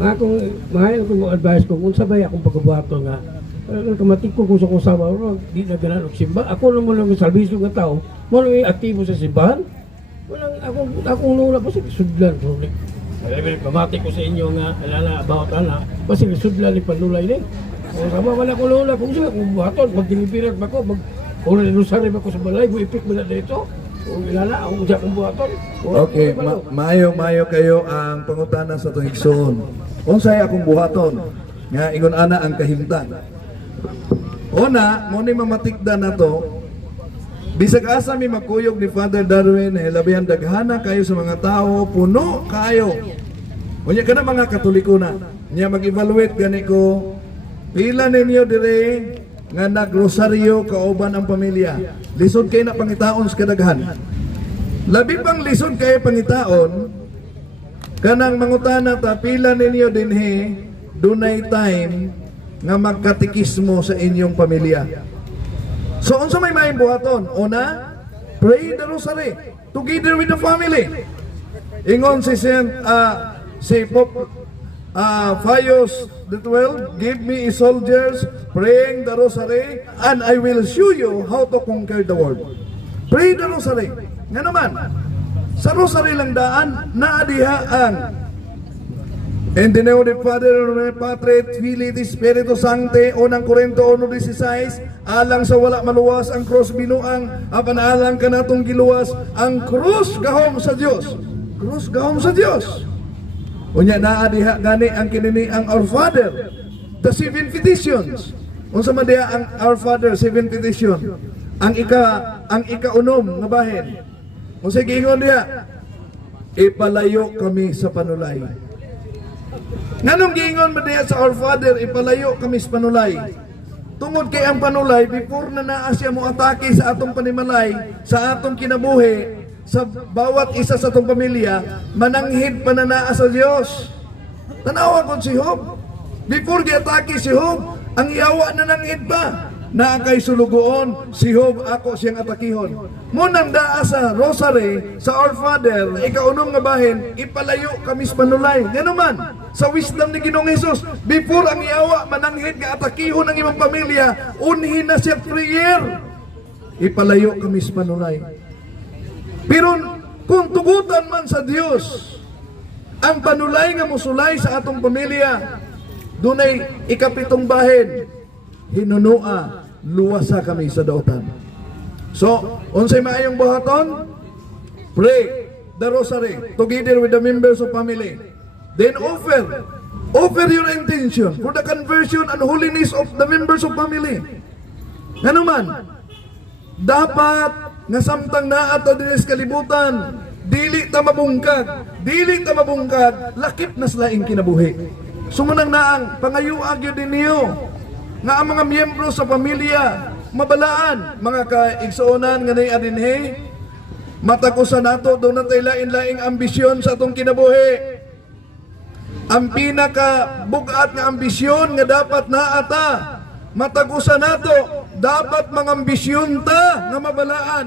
Ang akong, mahal ko mo advice ko, kung sabay akong pagkabuhato nga, kamatik ko kung sa kung sama, di na ganan og simba. Ako lang mo lang yung salbisyo nga tao, mo lang yung aktibo sa simbahan. Walang, akong, akong nula pa sa sudlan. Pamati ko sa inyo nga, alala, about ana, kasi sudlan ni panulay din. Kung sama wala ko lola, kung siya, kung buhaton, magdilipirat ba ko, mag, kung nalusari ba ko sa balay, ipik mo na dito. Kung buhaton. Okay, ma- maayo maayo kayo ang pangutana sa itong igsoon. Unsay akong buhaton nga ingon ana ang kahimtang. Una, mo ni mamatikda na to. Bisag asa mi makuyog ni Father Darwin, hilabihan daghana kayo sa mga tao, puno kayo. Unya kana mga katoliko na. Nya mag-evaluate gani ko pila ninyo dire nga nagrosaryo kauban ang pamilya. Lisod kay na pangitaon sa kadaghan. Labi pang lisod kay pangitaon, kanang mangutana ta pila ninyo dinhi dunay time nga magkatikismo sa inyong pamilya. So unsa may maayong buhaton? Una, pray the rosary together with the family. Ingon si Saint uh, si Pope uh, Fayos the 12, give me soldiers praying the rosary and I will show you how to conquer the world. Pray the rosary. Nga naman, sa rosary lang daan, naadiha ang In the name of the Father, and of the Patri, et Filii, et Spiritu Sancti, unang Korinto 1.16, alang sa wala maluwas ang cross binuang, apanalang ka natong giluwas, ang krus gahom sa Dios. Krus gahom sa Dios. Unya naa diha gani ang kinini ang Our Father, the seven petitions. Unsa man diha ang Our Father seven petition? Ang ika ang ikaunom nga bahin. Unsa giingon diha? Ipalayo kami sa panulay. Nganong giingon ba diha sa Our Father ipalayo kami sa panulay? Tungod kay ang panulay before na naa siya mo atake sa atong panimalay, sa atong kinabuhi, sa bawat isa sa atong pamilya, mananghid pa na naa sa Dios. Tanawa ko si Job. Before giatake si Job, ang yawa na nanghid pa. Na kay sulugoon, si Job ako siyang atakihon. Munang daa sa rosary, sa Our Father, ikaunong nga bahin, ipalayo kami sa panulay. Nga naman, sa wisdom ni Ginoong Jesus, before ang yawa mananghid nga atakihon ng imong pamilya, unhin na siya prayer. Ipalayo kami sa panulay. Pero kung tugutan man sa Dios ang panulay nga musulay sa atong pamilya, dunay ikapitong bahin, hinunua, luwasa kami sa dautan. So, unsay maayong buhaton? Pray the rosary together with the members of family. Then offer, offer your intention for the conversion and holiness of the members of family. Nga naman, dapat nga samtang naa ta dinhi sa kalibutan, dili ta mabungkag, dili ta mabungkag, lakip na sa laing kinabuhi. Sumunang naang pangayuag yun din niyo nga ang mga miyembro sa pamilya mabalaan mga kaigsuonan nga nay adinhi matakusan nato do na tay lain-laing ambisyon sa atong kinabuhi ang pinaka bugat nga ambisyon nga dapat naata matagusan nato dapat mga ambisyon ta nga mabalaan.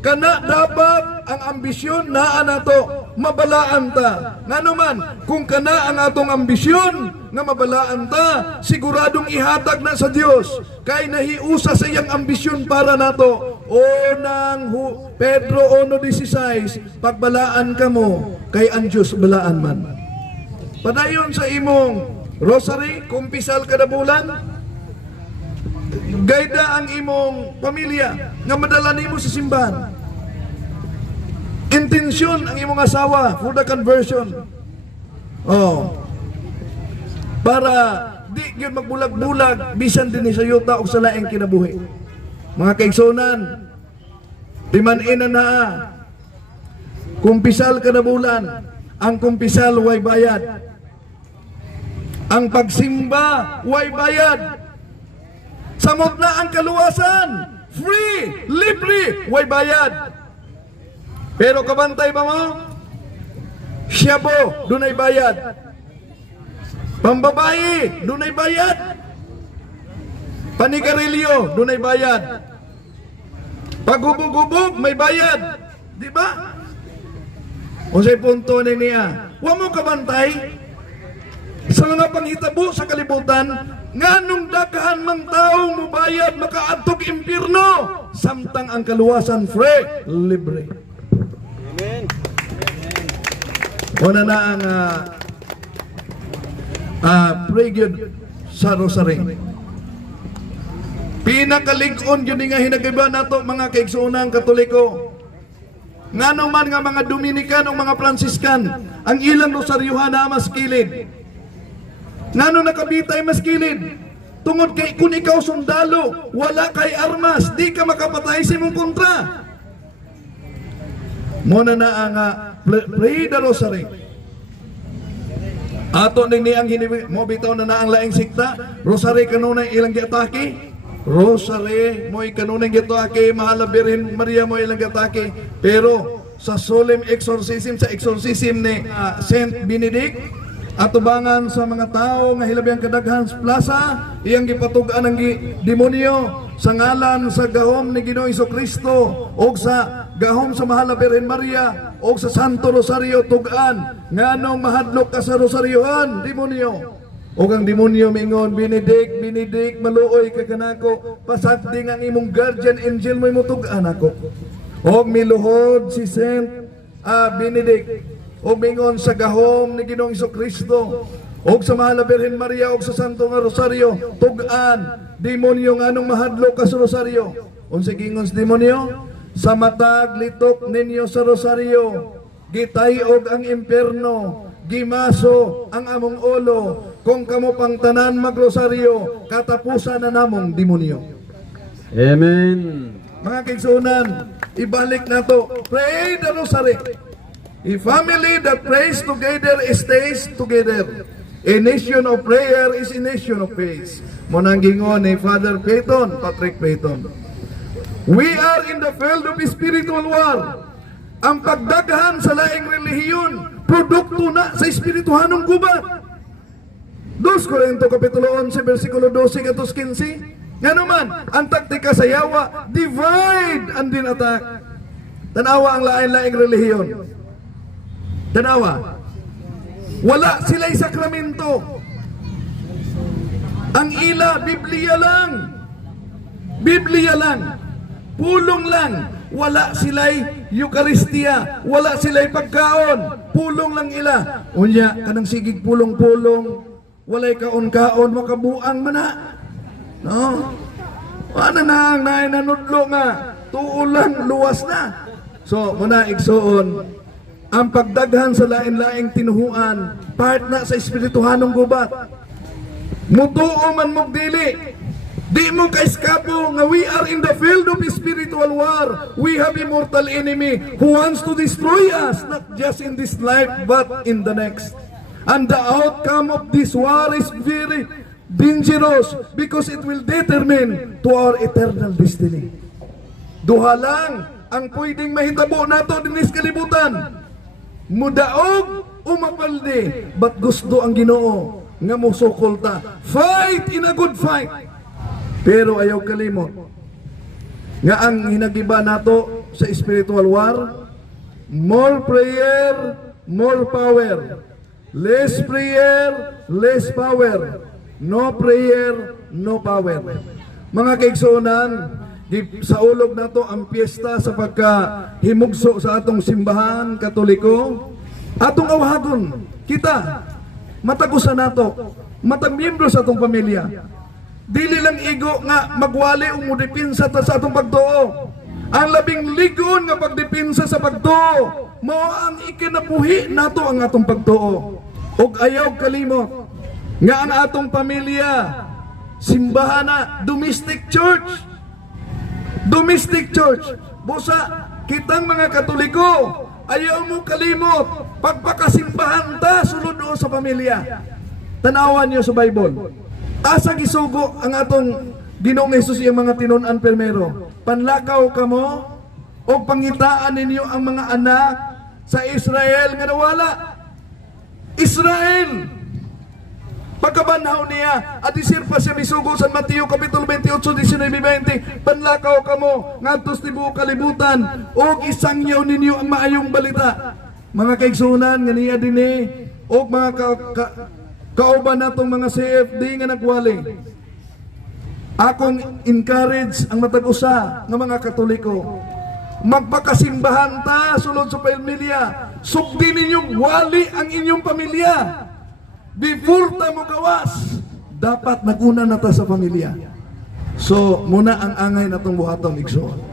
Kana dapat ang ambisyon naa nato mabalaan ta. Ngano man kung kana ang atong ambisyon nga mabalaan ta siguradong ihatag na sa Dios kay nahiusa sa iyang ambisyon para nato. Unang hu, Pedro 1:16 pagbalaan kamo kay ang Dios balaan man. Padayon sa imong rosary, kumpisal kada bulan, gayda ang imong pamilya nga madala nimo sa simbahan. Intensyon ang imong asawa for the conversion. Oh. Para di gyud magbulag-bulag bisan din sa yuta o sa laing kinabuhi. Mga kaigsonan, timan-ina na kumpisal kada bulan, ang kumpisal way bayad. Ang pagsimba, way bayad. Samot na ang kaluwasan. Free, libre, way bayad. Pero kabantay ba mo? Siya po, dunay bayad. Pambabayi, dunay bayad. Panigarilyo, dunay bayad. Paghubog-hubog, may bayad. Di ba? O sa punto ni niya, huwag mo kabantay, sa mga panghitabo sa kalibutan nganong daghan mang taong mubayad makaadtog impierno samtang ang kaluwasan free libre Una na ang uh, uh, pray gyud sa rosary. Pinakalig-on yun nga hinagiba nato mga kaigsuunang katoliko. Nga man nga mga Dominican o mga Franciscan, ang ilang rosaryuhan na mas kilid. Nga nakabitay mas kilid. Tungod kay kung ikaw sundalo, wala kay armas, di ka makapatay sa imong kontra. Muna na ang uh, pray the rosary. Ato ning ni ang hinibi mo bitaw na na ang laing sikta. Rosary kanunay ilang giatake. Rosary mo kanunay giatake mahal na Birhen Maria mo ilang giatake. Pero sa solemn exorcism sa exorcism ni ah, Saint Benedict atubangan sa mga tao nga hilabiyang kadaghan sa plaza iyang gipatugan ang demonyo sa ngalan sa gahom ni Ginoong Kristo o sa gahom sa mahal na Birhen Maria o sa Santo Rosario tugan. Nganong mahadlok ka sa rosaryohan demonyo. O ang demonyo mingon Benedict Benedict maluoy ka kanako. Pasagding ang imong guardian angel mo imutugan ako. O miluhod si Saint ah, Benedict o mingon sa gahom ni Ginoong Kristo o sa mahal na Birhen Maria o sa Santo nga Rosario. Tugan demonyo nganong mahadlok ka sa Rosario. Unsa gingon sa demonyo? Sa matag litok ninyo sa Rosario gitayog ang imperno gimaso ang among ulo. Kung kamo pang tanan magrosaryo katapusan na namong demonyo. Amen. mga kaigsunan ibalik nato. Pray the rosary a family that prays together stays together a nation of prayer is a nation of faith monang gingon ni Father Peyton Patrick Peyton We are in the field of spiritual war. Ang pagdaghan sa laing relihiyon, produkto na sa espirituhanong gubat. 2 Korinto Kapitulo 11, versikulo 12 katos 15. Nga naman, ang taktika sa yawa, divide and din attack. Tanawa ang lain-laing relihiyon. Tanawa. Wala sila'y sakramento. Ang ila, Biblia lang. Biblia lang. Pulong lang. Wala sila'y Eucharistia. Wala sila'y pagkaon. Pulong lang ila. Unya, kanang sigig pulong-pulong. Walay kaon-kaon, makabuang mana. No? Ano na ang nanudlo nga. Tuulan, luwas na. So, muna igsoon, ang pagdaghan sa lain-laing tinuhuan, part na sa espirituhanong gubat. Mutuo man mong dili. Di mo kaiskapo nga we are in the field of spiritual war. We have immortal enemy who wants to destroy us, not just in this life, but in the next. And the outcome of this war is very dangerous because it will determine to our eternal destiny. Duha lang ang pwedeng mahitabo nato dinis kalibutan. Mudaog o mapalde, but gusto ang ginoo nga musukol ta. Fight in a good fight. Pero ayaw kalimot nga ang hinagiba nato sa spiritual war, more prayer, more power. Less prayer, less power. No prayer, no power. Mga kaigsunan, di- sa ulog na to ang piyesta sa pagkahimugso sa atong simbahan katoliko, atong awahagon, kita, matagusan nato, matang miyembro sa atong pamilya. Dili lang igo nga magwali o mudipinsa ta sa atong pagtuo. Ang labing ligon nga pagdipinsa sa pagtuo, mo ang ikinabuhi nato ang atong pagtuo. Ug ayaw kalimot nga ang atong pamilya simbahan na domestic church. Domestic church. Busa kitang mga Katoliko, ayaw mo kalimot pagpakasimbahan ta sulod o sa pamilya. Tanawan niyo sa Bible. Asa gisugo ang atong Ginoong Hesus iyang mga tinunan permero. Panlakaw kamo o pangitaan ninyo ang mga anak sa Israel nga nawala. Israel! Pagkabanhaw niya, at isir pa siya misugo sa Mateo Kapitulo 28, 19, 20, panlakaw kamo, ngantos tibuok kalibutan, o isangyaw ninyo ang maayong balita. Mga kaigsunan, nga niya din eh, o mga ka, ka, Kauban natong mga CFD nga nagwali. Akong encourage ang matag usa nga mga Katoliko. Magpakasimbahan ta sulod sa pamilya. Sugdi ninyong wali ang inyong pamilya. Before ta mo gawas, dapat naguna na ta sa pamilya. So, muna ang angay natong buhaton, Igsoon.